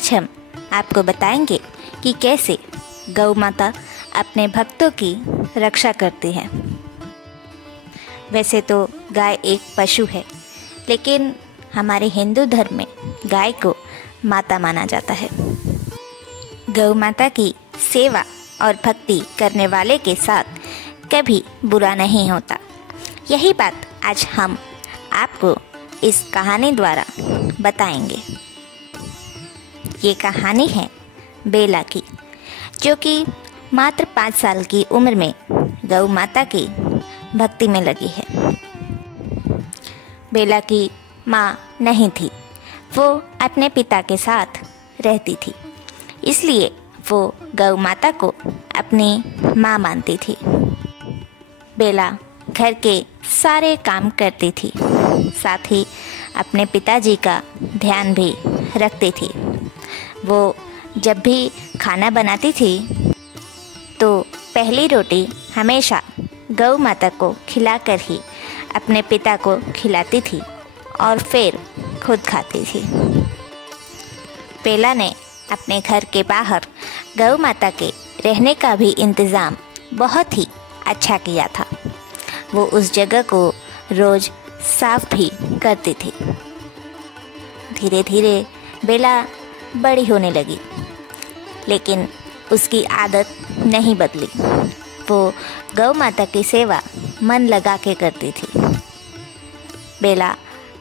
आज हम आपको बताएंगे कि कैसे गौ माता अपने भक्तों की रक्षा करती है। वैसे तो गाय एक पशु है, लेकिन हमारे हिंदू धर्म में गाय को माता माना जाता है। गौ माता की सेवा और भक्ति करने वाले के साथ कभी बुरा नहीं होता। यही बात आज हम आपको इस कहानी द्वारा बताएंगे। ये कहानी है बेला की, जो कि मात्र 5 साल की उम्र में गौ माता की भक्ति में लगी है। बेला की माँ नहीं थी, वो अपने पिता के साथ रहती थी, इसलिए वो गौ माता को अपनी माँ मानती थी। बेला घर के सारे काम करती थी, साथ ही अपने पिताजी का ध्यान भी रखती थी। वो जब भी खाना बनाती थी तो पहली रोटी हमेशा गौ माता को खिलाकर ही अपने पिता को खिलाती थी और फिर खुद खाती थी। बेला ने अपने घर के बाहर गौ माता के रहने का भी इंतज़ाम बहुत ही अच्छा किया था। वो उस जगह को रोज़ साफ भी करती थी। धीरे धीरे बेला बड़ी होने लगी, लेकिन उसकी आदत नहीं बदली। वो गौ माता की सेवा मन लगा के करती थी। बेला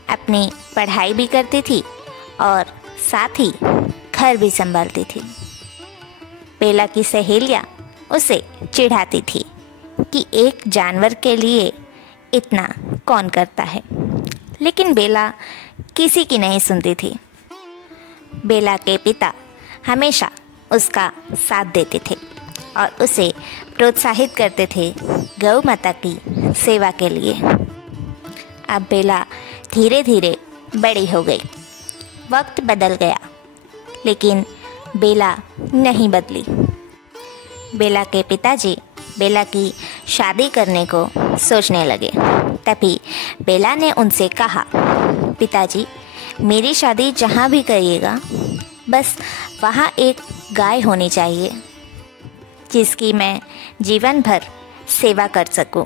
अपनी पढ़ाई भी करती थी और साथ ही घर भी संभालती थी। बेला की सहेलियाँ उसे चिढ़ाती थी कि एक जानवर के लिए इतना कौन करता है, लेकिन बेला किसी की नहीं सुनती थी। बेला के पिता हमेशा उसका साथ देते थे और उसे प्रोत्साहित करते थे गौ माता की सेवा के लिए। अब बेला धीरे धीरे बड़ी हो गई, वक्त बदल गया, लेकिन बेला नहीं बदली। बेला के पिताजी बेला की शादी करने को सोचने लगे। तभी बेला ने उनसे कहा, पिताजी, मेरी शादी जहाँ भी करिएगा, बस वहाँ एक गाय होनी चाहिए जिसकी मैं जीवन भर सेवा कर सकूं।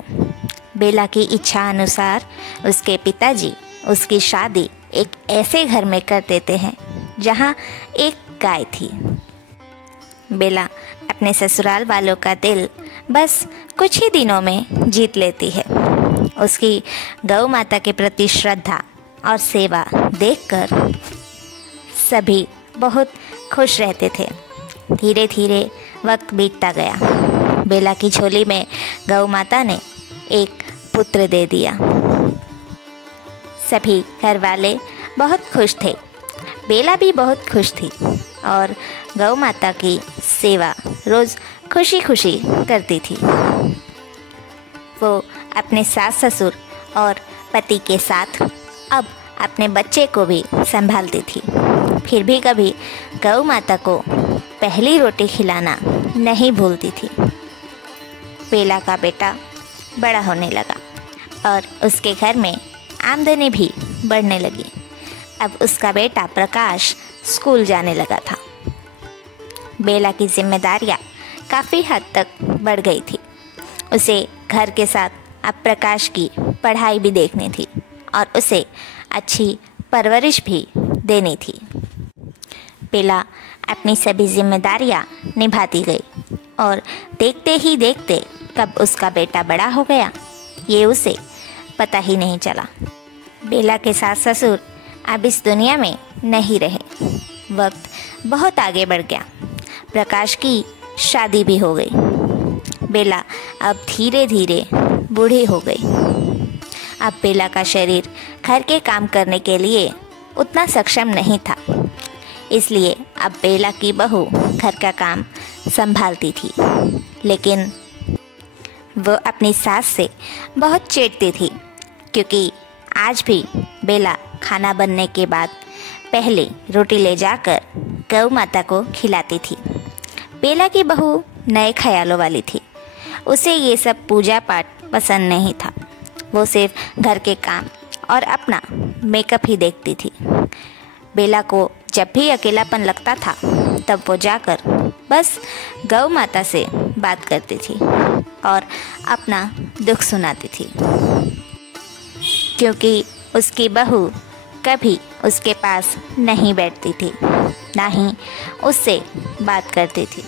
बेला की इच्छा अनुसार उसके पिताजी उसकी शादी एक ऐसे घर में कर देते हैं जहाँ एक गाय थी। बेला अपने ससुराल वालों का दिल बस कुछ ही दिनों में जीत लेती है। उसकी गौ माता के प्रति श्रद्धा और सेवा देखकर सभी बहुत खुश रहते थे। धीरे धीरे वक्त बीतता गया। बेला की झोली में गौ माता ने एक पुत्र दे दिया। सभी घर वाले बहुत खुश थे। बेला भी बहुत खुश थी और गौ माता की सेवा रोज़ खुशी खुशी करती थी। वो अपने सास ससुर और पति के साथ अब अपने बच्चे को भी संभालती थी। फिर भी कभी गौ माता को पहली रोटी खिलाना नहीं भूलती थी। बेला का बेटा बड़ा होने लगा और उसके घर में आमदनी भी बढ़ने लगी। अब उसका बेटा प्रकाश स्कूल जाने लगा था। बेला की जिम्मेदारियाँ काफ़ी हद तक बढ़ गई थी। उसे घर के साथ अब प्रकाश की पढ़ाई भी देखनी थी और उसे अच्छी परवरिश भी देनी थी। बेला अपनी सभी जिम्मेदारियां निभाती गई और देखते ही देखते कब उसका बेटा बड़ा हो गया, ये उसे पता ही नहीं चला। बेला के सास ससुर अब इस दुनिया में नहीं रहे। वक्त बहुत आगे बढ़ गया। प्रकाश की शादी भी हो गई। बेला अब धीरे धीरे बूढ़ी हो गई। अब बेला का शरीर घर के काम करने के लिए उतना सक्षम नहीं था, इसलिए अब बेला की बहू घर का काम संभालती थी। लेकिन वो अपनी सास से बहुत चिढ़ती थी, क्योंकि आज भी बेला खाना बनने के बाद पहले रोटी ले जाकर गौ माता को खिलाती थी। बेला की बहू नए ख्यालों वाली थी। उसे ये सब पूजा पाठ पसंद नहीं था। वो सिर्फ घर के काम और अपना मेकअप ही देखती थी। बेला को जब भी अकेलापन लगता था तब वो जाकर बस गौ माता से बात करती थी और अपना दुख सुनाती थी, क्योंकि उसकी बहू कभी उसके पास नहीं बैठती थी, ना ही उससे बात करती थी।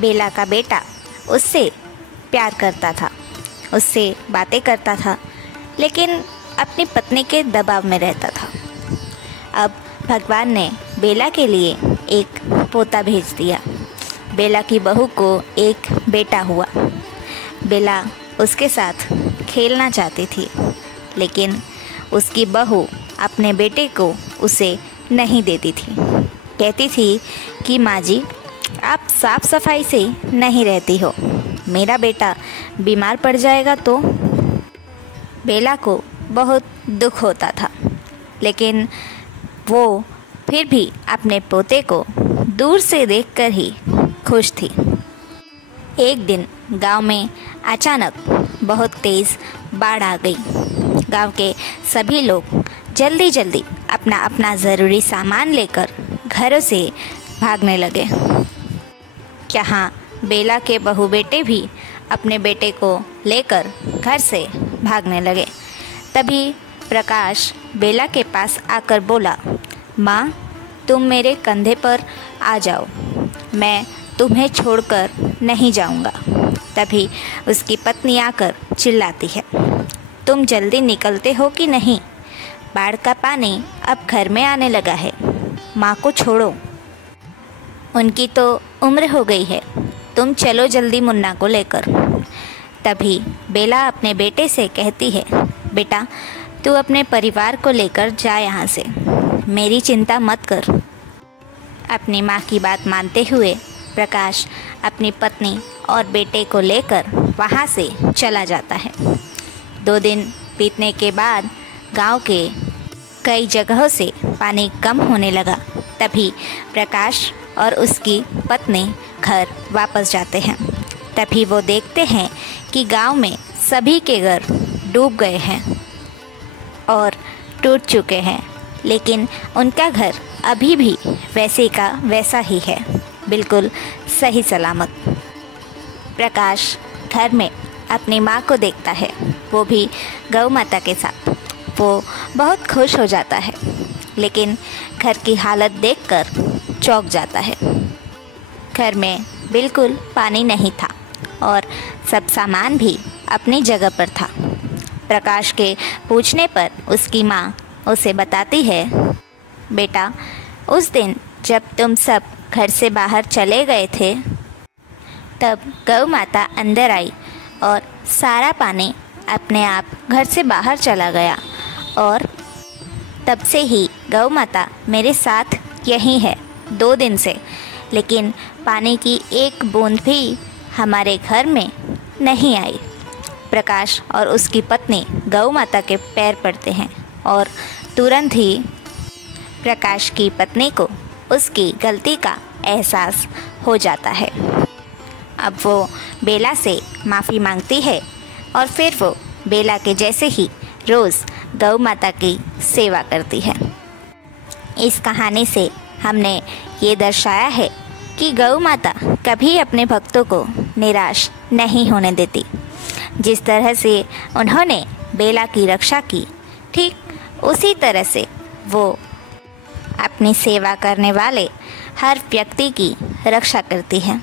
बेला का बेटा उससे प्यार करता था, उससे बातें करता था, लेकिन अपनी पत्नी के दबाव में रहता था। अब भगवान ने बेला के लिए एक पोता भेज दिया। बेला की बहू को एक बेटा हुआ। बेला उसके साथ खेलना चाहती थी, लेकिन उसकी बहू अपने बेटे को उसे नहीं देती थी। कहती थी कि माँ जी, आप साफ सफाई से नहीं रहती हो, मेरा बेटा बीमार पड़ जाएगा तो। बेला को बहुत दुख होता था, लेकिन वो फिर भी अपने पोते को दूर से देखकर ही खुश थी। एक दिन गांव में अचानक बहुत तेज़ बाढ़ आ गई। गांव के सभी लोग जल्दी जल्दी अपना अपना ज़रूरी सामान लेकर घरों से भागने लगे। यहाँ बेला के बहू बेटे भी अपने बेटे को लेकर घर से भागने लगे। तभी प्रकाश बेला के पास आकर बोला, माँ, तुम मेरे कंधे पर आ जाओ, मैं तुम्हें छोड़कर नहीं जाऊंगा। तभी उसकी पत्नी आकर चिल्लाती है, तुम जल्दी निकलते हो कि नहीं? बाढ़ का पानी अब घर में आने लगा है, माँ को छोड़ो, उनकी तो उम्र हो गई है, तुम चलो जल्दी मुन्ना को लेकर। तभी बेला अपने बेटे से कहती है, बेटा तू अपने परिवार को लेकर जा यहाँ से, मेरी चिंता मत कर। अपनी माँ की बात मानते हुए प्रकाश अपनी पत्नी और बेटे को लेकर वहाँ से चला जाता है। 2 दिन बीतने के बाद गांव के कई जगहों से पानी कम होने लगा। तभी प्रकाश और उसकी पत्नी घर वापस जाते हैं। तभी वो देखते हैं कि गांव में सभी के घर डूब गए हैं और टूट चुके हैं, लेकिन उनका घर अभी भी वैसे का वैसा ही है, बिल्कुल सही सलामत। प्रकाश घर में अपनी माँ को देखता है, वो भी गौ माता के साथ। वो बहुत खुश हो जाता है, लेकिन घर की हालत देखकर चौंक जाता है। घर में बिल्कुल पानी नहीं था और सब सामान भी अपनी जगह पर था। प्रकाश के पूछने पर उसकी माँ उसे बताती है, बेटा उस दिन जब तुम सब घर से बाहर चले गए थे, तब गौ माता अंदर आई और सारा पानी अपने आप घर से बाहर चला गया, और तब से ही गौ माता मेरे साथ यहीं है 2 दिन से, लेकिन पानी की एक बूंद भी हमारे घर में नहीं आई। प्रकाश और उसकी पत्नी गौ माता के पैर पड़ते हैं और तुरंत ही प्रकाश की पत्नी को उसकी गलती का एहसास हो जाता है। अब वो बेला से माफ़ी मांगती है और फिर वो बेला के जैसे ही रोज़ गौ माता की सेवा करती है। इस कहानी से हमने ये दर्शाया है कि गौ माता कभी अपने भक्तों को निराश नहीं होने देती। जिस तरह से उन्होंने बेला की रक्षा की, ठीक उसी तरह से वो अपनी सेवा करने वाले हर व्यक्ति की रक्षा करती है।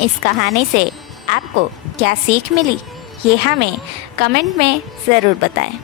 इस कहानी से आपको क्या सीख मिली, ये हमें कमेंट में ज़रूर बताएं।